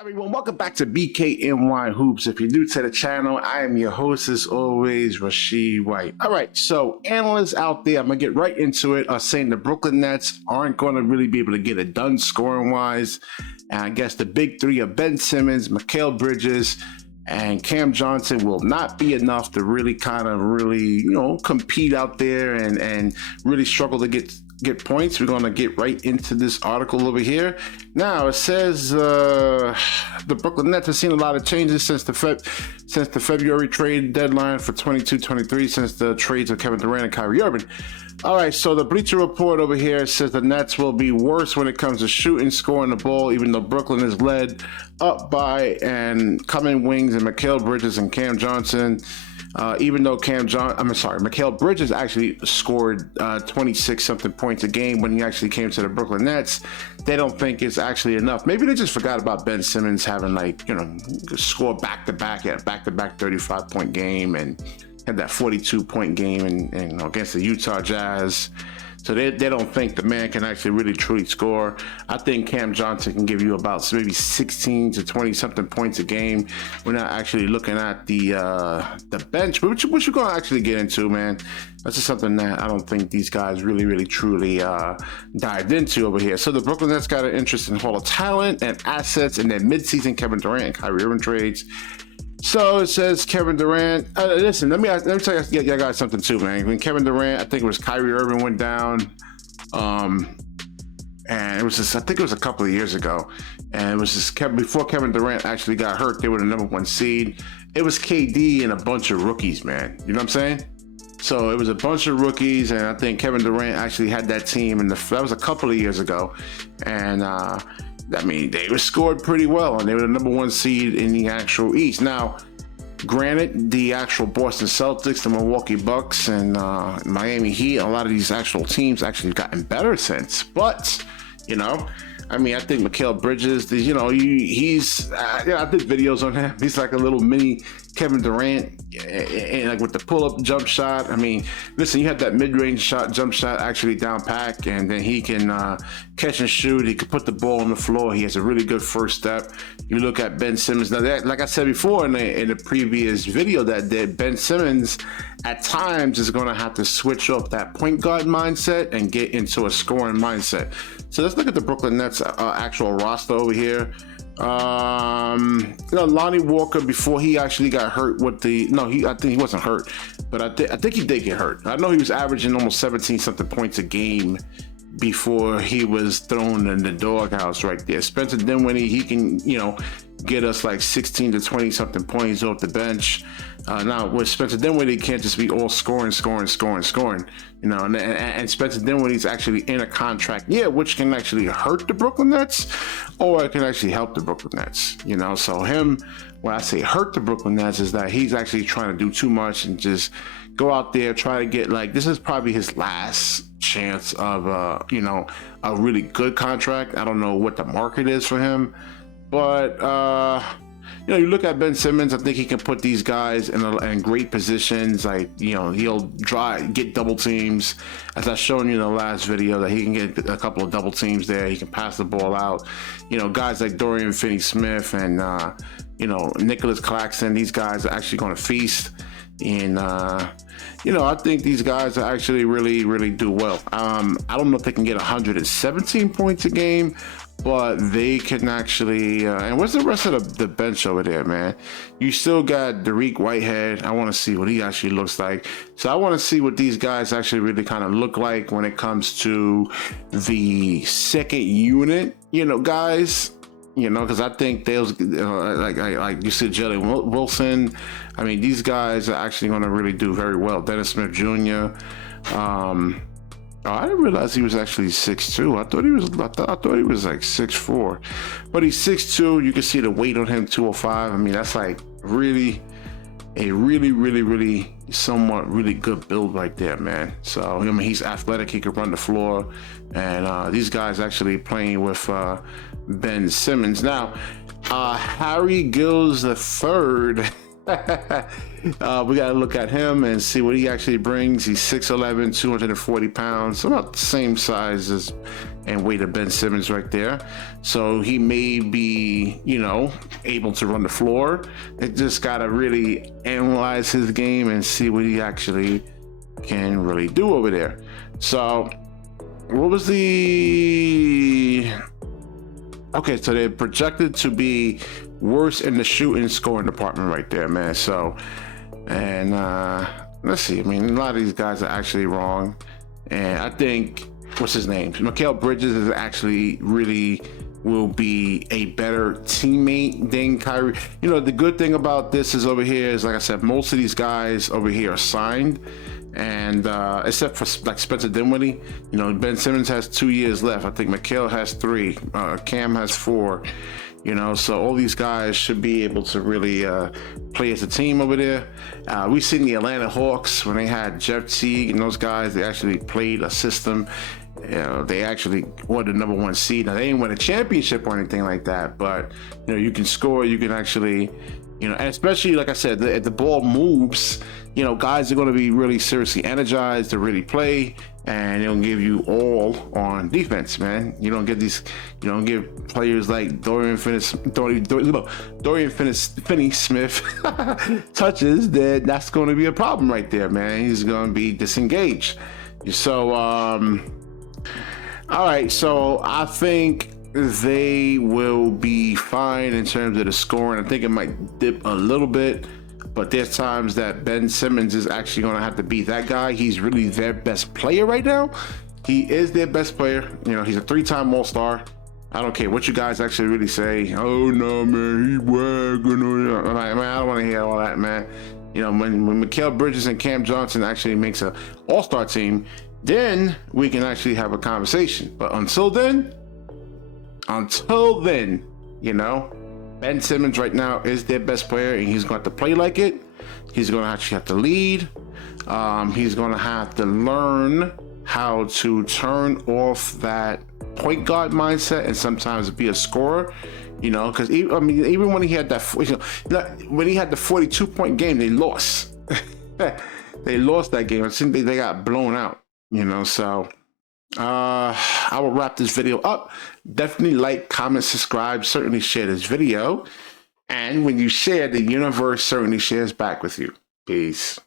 Everyone, welcome back to BKNY Hoops. If you're new to the channel, I am your host as always, Rashid White. All right, so analysts out there, I'm gonna get right into it, are saying the Brooklyn Nets aren't going to really be able to get it done scoring wise. And I guess the big three of Ben Simmons, Mikal Bridges, and Cam Johnson will not be enough to really compete out there and really struggle to get points. We're going to get right into this article over here. Now it says the Brooklyn Nets have seen a lot of changes since the February trade deadline for 22-23, since the trades of Kevin Durant and Kyrie Irving. All right, so the Bleacher Report over here says the Nets will be worse when it comes to shooting, scoring the ball, even though Brooklyn is led up by and coming wings and Mikal Bridges and Cam Johnson. Even though Mikal Bridges actually scored 26-something points a game when he actually came to the Brooklyn Nets, they don't think it's actually enough. Maybe they just forgot about Ben Simmons having score back-to-back 35-point game and had that 42-point game and against the Utah Jazz. So they don't think the man can actually really truly score. I think Cam Johnson can give you about maybe 16 to 20-something points a game. We're not actually looking at the bench, which we're going to actually get into, man. That's just something that I don't think these guys really truly dived into over here. So the Brooklyn Nets got an interest in Hall of Talent and assets in their midseason Kevin Durant and Kyrie Irving trades. So it says Kevin Durant. Listen, let me tell you guys something too, man. When Kevin Durant, I think it was Kyrie Irving went down, and it was just, I think it was a couple of years ago, and it was just before Kevin Durant actually got hurt. They were the #1 seed. It was KD and a bunch of rookies, man. You know what I'm saying? So it was a bunch of rookies, and I think Kevin Durant actually had that team, and that was a couple of years ago, and they were scored pretty well, and they were the #1 seed in the actual East. Now, granted, the actual Boston Celtics, the Milwaukee Bucks, and Miami Heat, a lot of these actual teams actually have gotten better since. But, I think Mikal Bridges, I did videos on him. He's like a little mini Kevin Durant, and like with the pull-up jump shot. Listen, you have that mid-range jump shot actually down pack, and then he can catch and shoot. He can put the ball on the floor. He has a really good first step. You look at Ben Simmons. Now, like I said before in the previous video that did, Ben Simmons at times is going to have to switch up that point guard mindset and get into a scoring mindset. So let's look at the Brooklyn Nets actual roster over here. Lonnie Walker, before he actually got hurt I think he wasn't hurt, but I think he did get hurt. I know he was averaging almost 17-something points a game before he was thrown in the doghouse right there. Spencer Dinwiddie, he can, get us like 16 to 20-something points off the bench. Now with Spencer Dinwiddie, he can't just be all scoring. And Spencer Dinwiddie's actually in a contract which can actually hurt the Brooklyn Nets, or it can actually help the Brooklyn Nets. So when I say hurt the Brooklyn Nets, is that he's actually trying to do too much and just go out there, try to get this is probably his last chance of a really good contract. I don't know what the market is for him, but you look at Ben Simmons. I think he can put these guys in great positions. He'll get double teams, as I've shown you in the last video, that he can get a couple of double teams there. He can pass the ball out. Guys like Dorian Finney-Smith and Nicholas Claxton. These guys are actually going to feast. And I think these guys are actually really do well. I don't know if they can get 117 points a game, but they can actually and what's the rest of the bench over there, man? You still got Dariq Whitehead. I want to see what he actually looks like. So I want to see what these guys actually really kind of look like when it comes to the second unit, guys. Because I think those like you said, Jalen Wilson. These guys are actually going to really do very well. Dennis Smith Jr. I didn't realize he was actually 6'2". I thought he was like 6'4", but he's 6'2". You can see the weight on him, 205. That's like really somewhat really good build right there, man. So he's athletic. He can run the floor, and these guys actually playing with Ben Simmons. Now, Harry Gills III We got to look at him and see what he actually brings. He's 6'11", 240 pounds, about the same size as and weight of Ben Simmons right there. So he may be, you know, able to run the floor. It just got to really analyze his game and see what he actually can really do over there. So what was the... Okay, so they're projected to be worse in the shooting scoring department right there, man. So, and let's see. I mean, a lot of these guys are actually wrong. And I think, what's his name? Mikal Bridges is actually really will be a better teammate than Kyrie. You know, the good thing about this is over here is, like I said, most of these guys over here are signed. And except for like Spencer Dinwiddie, you know, Ben Simmons has 2 years left. I think Mikal has 3, Cam has 4, you know, so all these guys should be able to really play as a team over there. We've seen the Atlanta Hawks when they had Jeff Teague and those guys. They actually played a system. You know, they actually won the #1 seed. Now they didn't win a championship or anything like that, but you know, you can score, you can actually, you know, and especially like I said, if the ball moves, you know, guys are going to be really seriously energized to really play, and they'll give you all on defense, man. You don't get these, you don't give players like Dorian Finney-Smith touches. That's going to be a problem right there, man. He's going to be disengaged. So, all right. So I think they will be fine in terms of the scoring. I think it might dip a little bit, but there's times that Ben Simmons is actually going to have to be that guy. He's really their best player right now. He is their best player. You know, he's a 3-time All-Star. I don't care what you guys actually really say. Oh no, man, he's wagging. I'm like, man, I don't want to hear all that, man. You know, when Mikal Bridges and Cam Johnson actually makes an All-Star team, then we can actually have a conversation. But until then, you know, Ben Simmons right now is their best player, and he's going to have to play like it. He's going to actually have to lead. He's going to have to learn how to turn off that point guard mindset and sometimes be a scorer. You know, because even when he had that, you know, when he had the 42-point game, they lost. They lost that game. I think they got blown out. You know, so I will wrap this video up. Definitely like, comment, subscribe, certainly share this video. And when you share, the universe certainly shares back with you. Peace.